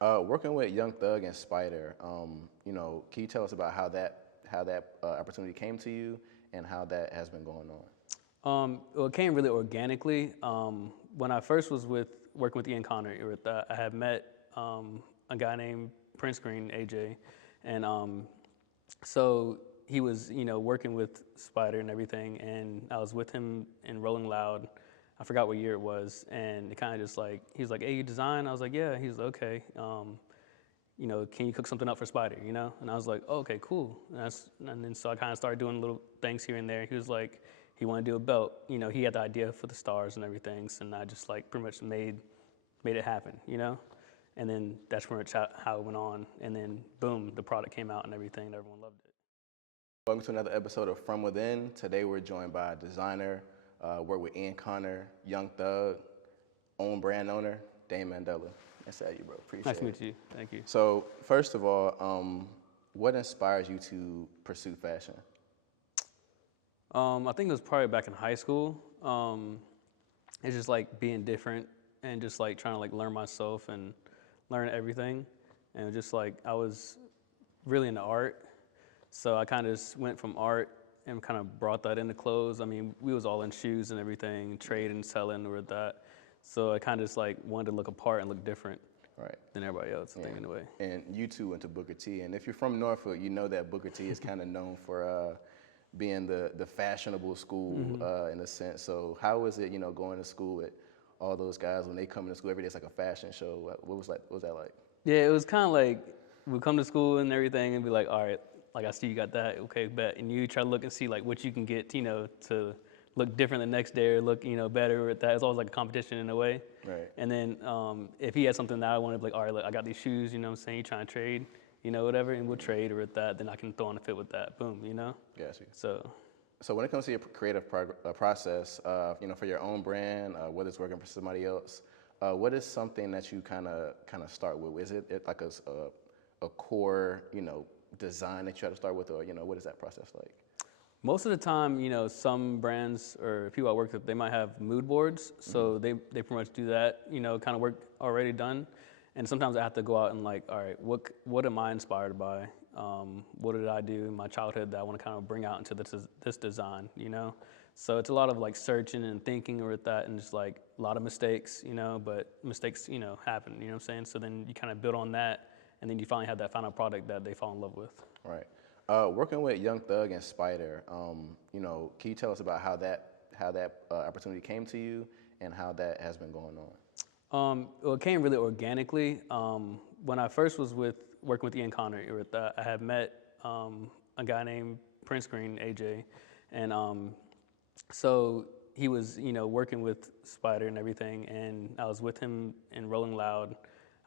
Working with Young Thug and Spider, can you tell us about how that opportunity came to you and how that has been going on? Well, it came really organically. When I first was working with Ian Connor, I had met a guy named Prince Green, AJ, and so he was, working with Spider and everything, and I was with him in Rolling Loud. I forgot what year it was, and it kind of just like he was like, "Hey, you design?" I was like, "Yeah." He was like, "Okay. Can you cook something up for Spider?" And I was like, oh, "Okay, cool." And then so I kind of started doing little things here and there. He was like, he wanted to do a belt. He had the idea for the stars and everything, so and I just like pretty much made it happen. And then that's pretty much how it went on. And then boom, the product came out and everything, and everyone loved it. Welcome to another episode of From Within. Today we're joined by a designer, work with Ian Connor, Young Thug, own brand owner, Dame Mandella. Nice to have you, bro. Appreciate Nice to it. meet you. Thank you. So first of all, what inspires you to pursue fashion? I think it was probably back in high school. It's just like being different and just like trying to like learn myself and learn everything. And just like I was really into art, so I kind of just went from art and kind of brought that into clothes. I mean, we was all in shoes and everything, trading and selling with that. So I kind of just like wanted to look apart and look different Right. than everybody else, I think, in a way. And you too went to Booker T. And if you're from Norfolk, you know that Booker T is kind of known for being the fashionable school in a sense. So how was it, going to school with all those guys when they come into school every day? It's like a fashion show. What was that like? Yeah, it was kind of like we come to school and everything and be like, all right, like I see you got that, okay, bet. And you try to look and see like what you can get, to look different the next day or look, better with that. It's always like a competition in a way. Right. And then if he had something that I wanted, to be like, all right, look, I got these shoes, what I'm saying, you trying to trade, whatever, and we'll trade or with that, then I can throw on a fit with that, boom. Got you. So When it comes to your creative process, for your own brand, whether it's working for somebody else, what is something that you kind of start with? Is it like a core, design that you try to start with, or what is that process like? most of the time, some brands or people I work with, they might have mood boards. So they pretty much do that, kind of work already done. And sometimes I have to go out and like, all right, what am I inspired by? What did I do in my childhood that I want to kind of bring out into this design, So it's a lot of like searching and thinking with that and just like a lot of mistakes, but mistakes, happen, what I'm saying? So then you kind of build on that and then you finally have that final product that they fall in love with. Right. Working with Young Thug and Spider, can you tell us about how that opportunity came to you and how that has been going on? Well, it came really organically. When I first was working with Ian Connor, I had met a guy named Prince Green, AJ, and so he was, working with Spider and everything, and I was with him in Rolling Loud.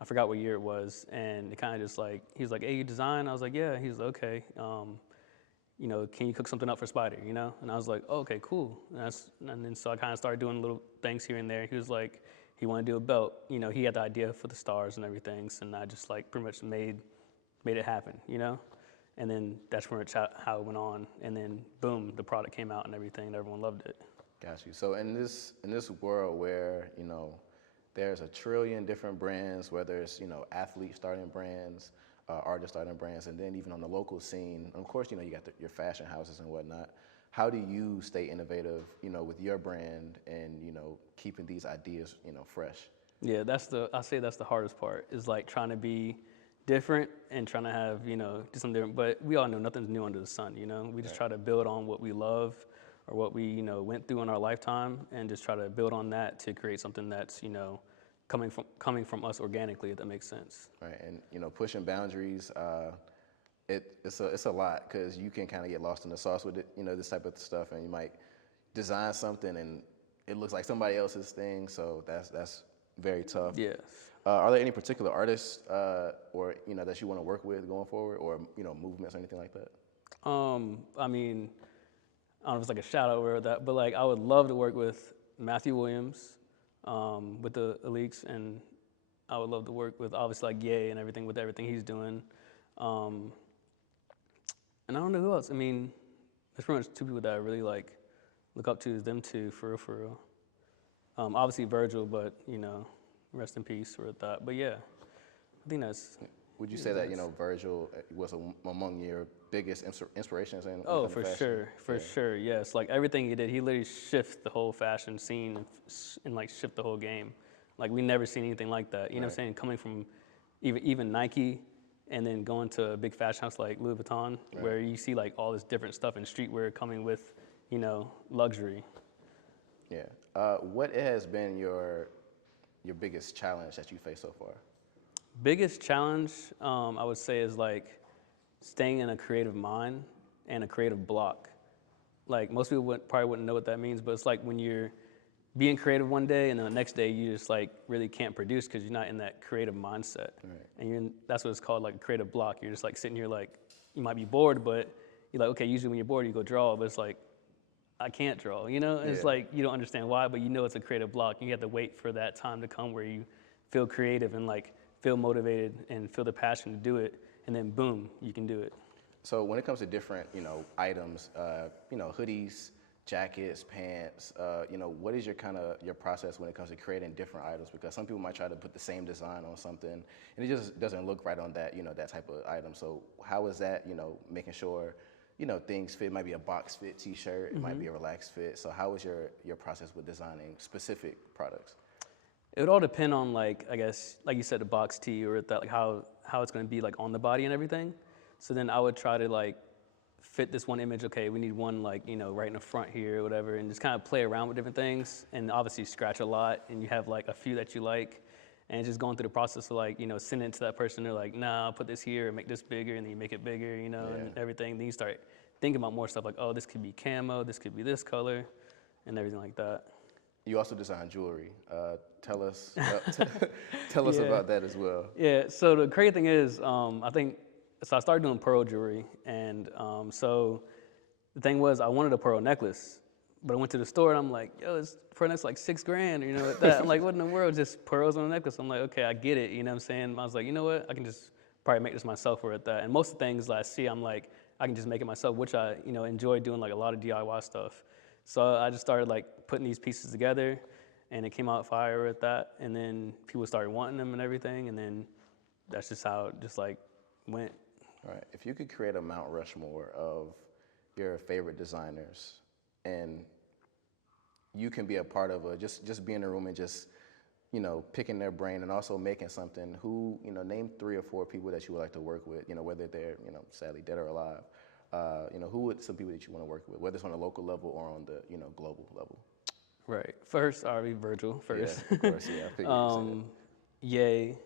I forgot what year it was, and it kind of just like he was like, "Hey, you design?" I was like, "Yeah." He was like, "Okay. Can you cook something up for Spider?" And I was like, oh, "Okay, cool." And then so I kind of started doing little things here and there. He was like, he wanted to do a belt. He had the idea for the stars and everything, so and I just like pretty much made it happen. And then that's pretty much how it went on. And then boom, the product came out and everything, and everyone loved it. Got you. So in this world where there's a trillion different brands, whether it's athletes starting brands, artists starting brands, and then even on the local scene, of course you got your fashion houses and whatnot. How do you stay innovative, with your brand and keeping these ideas fresh? Yeah, I say that's the hardest part is like trying to be different and trying to have do something different. But we all know nothing's new under the sun. We just try to build on what we love or what we went through in our lifetime and just try to build on that to create something that's coming from us organically, if that makes sense. Right, and pushing boundaries, it's a lot because you can kind of get lost in the sauce with it, this type of stuff, and you might design something and it looks like somebody else's thing, so that's very tough. Yes. Are there any particular artists or that you want to work with going forward, or movements or anything like that? I mean, I don't know if it's like a shout out or that, but like I would love to work with Matthew Williams, with the Elites, and I would love to work with obviously like Ye and everything with everything he's doing. And I don't know who else. I mean, there's pretty much two people that I really like look up to is them two, for real, for real. Obviously Virgil, but rest in peace with that. But yeah. I think that's. Would you Yeah, say that, that's Virgil was among your biggest inspirations in oh, kind of for fashion? sure, for Yeah, sure. Yes, like everything he did, he literally shift the whole fashion scene and like shift the whole game. Like we never seen anything like that. You know what I'm right, saying? Coming from even Nike, and then going to a big fashion house like Louis Vuitton, right. where you see like all this different stuff in streetwear coming with, luxury. Yeah. What has been your biggest challenge that you faced so far? Biggest challenge, I would say, is like staying in a creative mind and a creative block. Like most people probably wouldn't know what that means, but it's like when you're being creative one day and then the next day you just like really can't produce because you're not in that creative mindset. Right. And that's what it's called, like a creative block. You're just like sitting here like you might be bored, but you're like, okay, usually when you're bored you go draw, but it's like I can't draw, And it's Yeah. like you don't understand why, but you know it's a creative block. You have to wait for that time to come where you feel creative and like feel motivated and feel the passion to do it, and then boom, you can do it. So when it comes to different, items, hoodies, jackets, pants, what is your process when it comes to creating different items? Because some people might try to put the same design on something, and it just doesn't look right on that, that type of item. So how is that, making sure, things fit? It might be a box fit T-shirt, it might be a relaxed fit. So how is your process with designing specific products? It would all depend on like I guess like you said the box tee or that like how it's going to be like on the body and everything. So then I would try to like fit this one image. Okay, we need one like right in the front here or whatever, and just kind of play around with different things. And obviously scratch a lot, and you have like a few that you like, and just going through the process of like sending it to that person. They're like, nah, I'll put this here and make this bigger, and then you make it bigger, and everything. Then you start thinking about more stuff like, oh, this could be camo, this could be this color, and everything like that. You also design jewelry. Tell us, tell us Yeah. about that as well. Yeah, so the crazy thing is, so I started doing pearl jewelry, and so the thing was, I wanted a pearl necklace, but I went to the store and I'm like, yo, this pearl necklace like $6,000, like that. I'm like, what in the world, just pearls on a necklace? I'm like, okay, I get it, you know what I'm saying? I was like, you know what, I can just probably make this myself or at that. And most of the things that I see, I'm like, I can just make it myself, which I, enjoy doing like a lot of DIY stuff. So I just started like putting these pieces together, and it came out fire at that. And then people started wanting them and everything, and then that's just how it just like went. All right. If you could create a Mount Rushmore of your favorite designers, and you can be a part of just be in a room and just picking their brain and also making something. Who name 3 or 4 people that you would like to work with. Whether they're sadly dead or alive. Who would some people that you want to work with, whether it's on a local level or on the global level. Right. First, I'll be Virgil first. Yeah, of course. Yeah, I figured you'd say that. Ye,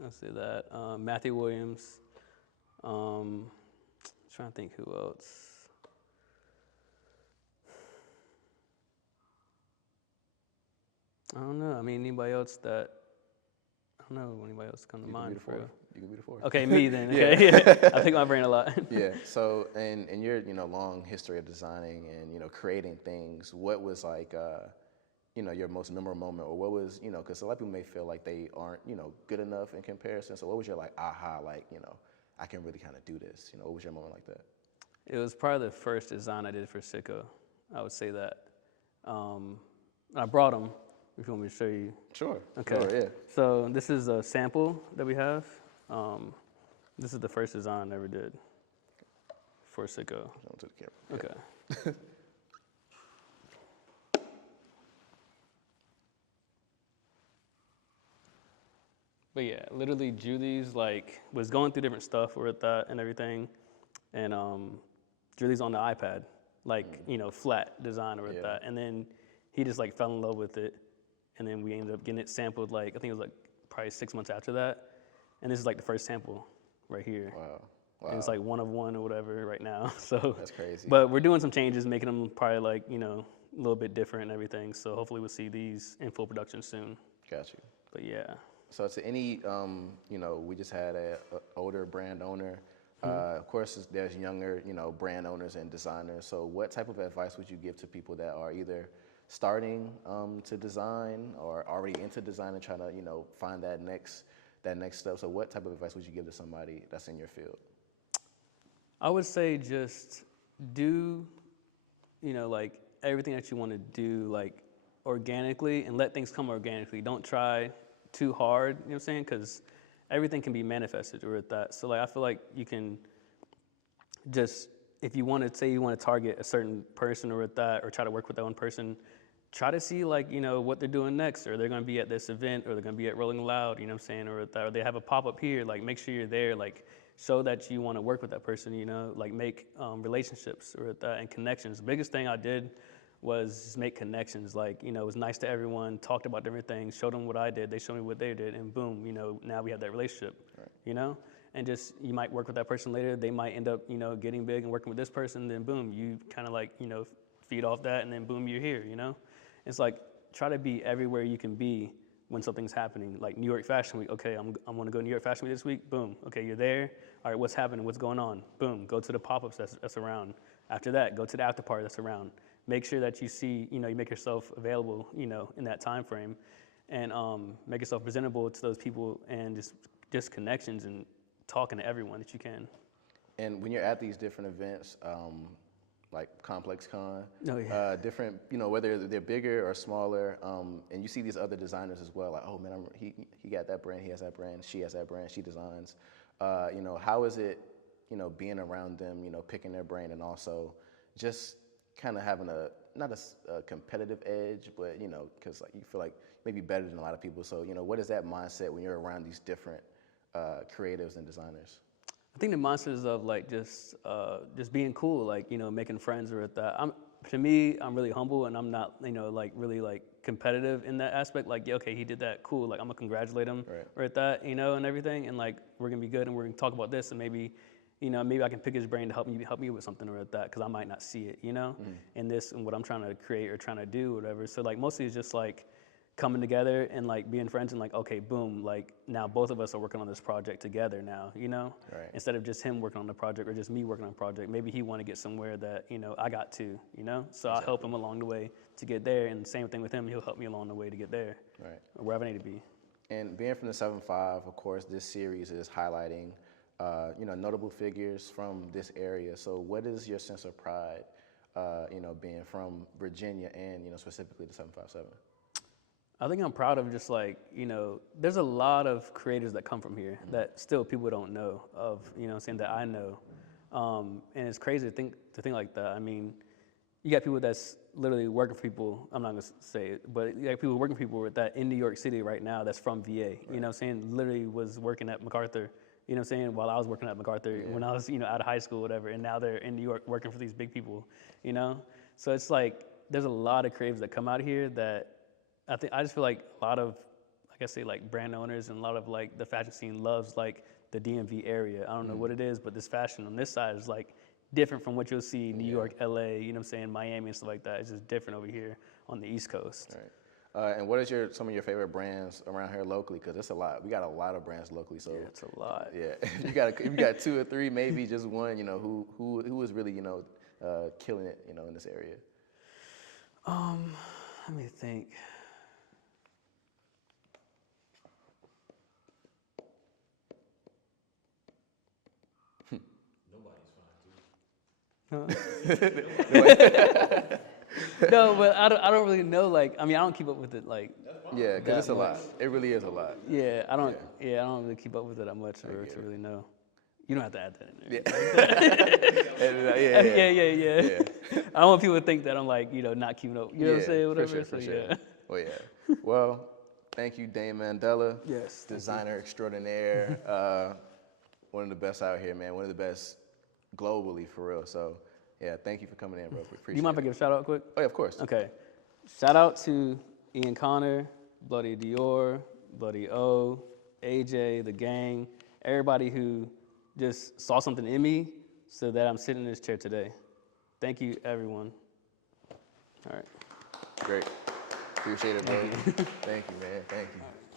let's say that. Matthew Williams. Trying to think who else. I don't know. I mean, anybody else that I don't know. Anybody else come to You can be mind the for? fourth. You can be the fourth. Okay, me then. Yeah. Okay, yeah. I pick my brain a lot. Yeah. So, in your long history of designing and creating things, what was like your most memorable moment, or what was because a lot of people may feel like they aren't good enough in comparison. So, what was your like aha, like I can really kind of do this. What was your moment like that? It was probably the first design I did for Sicko. I would say that. I brought them. If you want me to show you. Sure. Okay. Sure, yeah. So this is a sample that we have. This is the first design I ever did for Sicko. Show 'em to the camera. Okay. But yeah, literally Julie's like was going through different stuff with that and everything, and Julie's on the iPad, like flat design or with Yeah. that, and then he just like fell in love with it, and then we ended up getting it sampled like I think it was like probably 6 months after that, and this is like the first sample right here. Wow. And it's like 1 of 1 or whatever right now. So That's crazy. But we're doing some changes, making them probably like a little bit different and everything. So hopefully we'll see these in full production soon. Got you. But yeah. So to any, we just had a older brand owner. Of course, there's younger, brand owners and designers. So what type of advice would you give to people that are either starting to design or already into design and trying to, find that next step? So what type of advice would you give to somebody that's in your field? I would say just do, like everything that you want to do, like organically, and let things come organically. Don't try too hard, you know what I'm saying? Because everything can be manifested with that. So like I feel like you can just, if you want to say you want to target a certain person or with that, or try to work with that one person, try to see like, you know, what they're doing next, or they're going to be at this event, or they're going to be at Rolling Loud, you know what I'm saying, or with that, or they have a pop-up here, like make sure you're there, like show that you want to work with that person, you know, like make relationships or with that and connections. The biggest thing I did was just make connections, like, you know, it was nice to everyone, talked about different things, showed them what I did, they showed me what they did, and boom, you know, now we have that relationship, you know? And just, you might work with that person later, they might end up, you know, getting big and working with this person, then boom, you kind of like, you know, feed off that, and then boom, you're here, you know? It's like, try to be everywhere you can be when something's happening. Like New York Fashion Week, okay, I'm gonna go to New York Fashion Week this week, boom, okay, you're there, all right, what's happening, what's going on, boom, go to the pop-ups that's around. After that, go to the after party that's around. Make sure that you see, you know, you make yourself available, you know, in that time frame, and make yourself presentable to those people, and just connections and talking to everyone that you can. And when you're at these different events, like Complex Con, Oh, yeah. different, you know, whether they're bigger or smaller, and you see these other designers as well, like, oh man, he got that brand, he has that brand, she has that brand, she designs. You know, how is it, you know, being around them, you know, picking their brain, and also just kind of having not a competitive edge, but, you know, because like you feel like maybe better than a lot of people. So, you know, what is that mindset when you're around these different creatives and designers? I think the mindset is of like just being cool, like, you know, making friends or at that. To me, I'm really humble, and I'm not, you know, like really like competitive in that aspect. Like, yeah, okay, he did that, cool. Like, I'm gonna congratulate him or at that, you know, and everything. And like, we're gonna be good, and we're gonna talk about this, and maybe, you know, maybe I can pick his brain to help me with something or at that, because I might not see it, you know, in this and what I'm trying to create or trying to do, or whatever. So like, mostly it's just like coming together and like being friends, and like, okay, boom, like now both of us are working on this project together now, you know, instead of just him working on the project or just me working on the project. Maybe he want to get somewhere that, you know, I got to, you know, so I'll help him along the way to get there, and same thing with him, he'll help me along the way to get there, or wherever I need to be. And being from the 7-5, of course, this series is highlighting, you know, notable figures from this area. So what is your sense of pride, you know, being from Virginia and, you know, specifically the 757? I think I'm proud of just like, you know, there's a lot of creators that come from here that still people don't know of, you know what I'm saying, that I know. And it's crazy to think like that. I mean, you got people that's literally working for people, I'm not gonna say it, but you got people working for people with that in New York City right now that's from VA, you know what I'm saying, literally was working at MacArthur, you know what I'm saying, while I was working at MacArthur when I was, you know, out of high school, whatever, and now they're in New York working for these big people, you know? So it's like, there's a lot of creatives that come out here that I just feel like a lot of, like I say, like brand owners and a lot of like the fashion scene loves like the DMV area. I don't know what it is, but this fashion on this side is like different from what you'll see in New York, LA, you know what I'm saying, Miami and stuff like that. It's just different over here on the East Coast. And what is some of your favorite brands around here locally? Because it's a lot. We got a lot of brands locally. So yeah, it's a lot. Yeah, if you got 2 or 3, maybe just one, you know, who is really, you know, killing it, you know, in this area. Let me think. No, but I don't really know. Like, I mean, I don't keep up with it. Like, yeah, because it's a lot. It really is a lot. Yeah, I don't. Yeah, I don't really keep up with it that much to really know. You don't have to add that in there. Yeah. I don't want people to think that I'm like, you know, not keeping up. You know what I'm saying? Whatever. For sure. Well, yeah. Well, thank you, Dame Mandella. Yes. Designer extraordinaire. One of the best out here, man. One of the best globally, for real. So, yeah, thank you for coming in, bro. Appreciate it. Do you mind if I give a shout out quick? Oh, yeah, of course. Okay. Shout out to Ian Connor, Bloody Dior, Bloody O, AJ, the gang, everybody who just saw something in me so that I'm sitting in this chair today. Thank you, everyone. All right. Great. Appreciate it, bro. Thank you, man. Thank you.